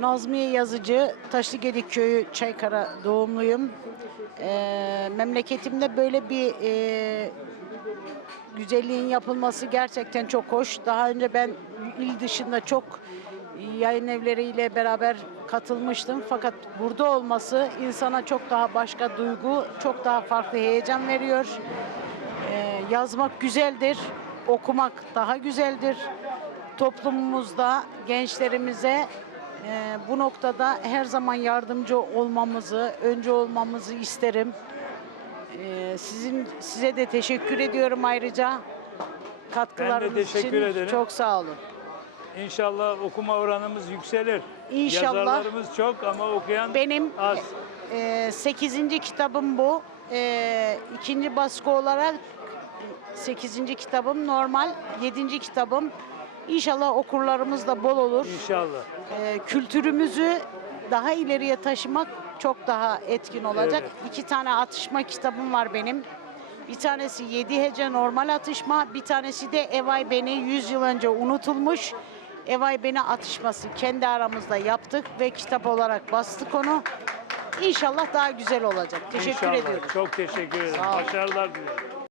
Nazmiye Yazıcı, Taşlıgedik Köyü Çaykara doğumluyum. Ee, memleketimde böyle bir e, güzelliğin yapılması gerçekten çok hoş. Daha önce ben il dışında çok yayın evleriyle beraber katılmıştım. Fakat burada olması insana çok daha başka duygu, çok daha farklı heyecan veriyor. Ee, yazmak güzeldir, okumak daha güzeldir. Toplumumuzda gençlerimize e, bu noktada her zaman yardımcı olmamızı, önce olmamızı isterim. Ee, sizin size de teşekkür ediyorum ayrıca katkılarınız teşekkür için. ederim. Çok sağ olun. İnşallah okuma oranımız yükselir. İnşallah. Yazarlarımız çok ama okuyan Benim az. 8. kitabım bu. E, ikinci baskı olarak 8. kitabım normal 7. kitabım. İnşallah okurlarımız da bol olur. İnşallah. E, kültürümüzü daha ileriye taşımak çok daha etkin olacak. Evet. İki tane atışma kitabım var benim. Bir tanesi 7 hece normal atışma, bir tanesi de Evay Beni 100 yıl önce unutulmuş. Evay Beni atışması kendi aramızda yaptık ve kitap olarak bastık onu. İnşallah daha güzel olacak. Teşekkür İnşallah. ediyorum. Çok teşekkür ederim. Başarılar dilerim.